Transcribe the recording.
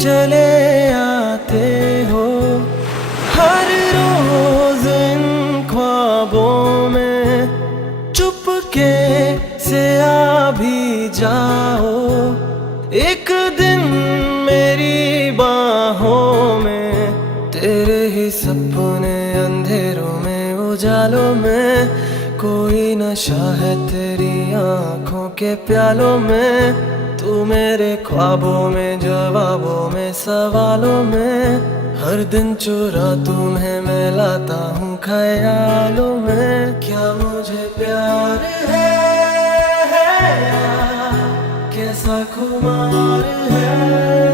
चले आते हो। हर रोज इन ख्वाबों में चुपके से आ भी जाओ। एक दिन मेरी बाहों में तेरे ही सपने, अंधेरों में उजालों में कोई नशा है तेरी आंखों के प्यालों में। तू मेरे ख्वाबों में, जवाबों में, सवालों में। हर दिन चुरा तुम्हें मैं लाता हूँ ख्यालों में। क्या मुझे प्यार है या कैसा खुमार है?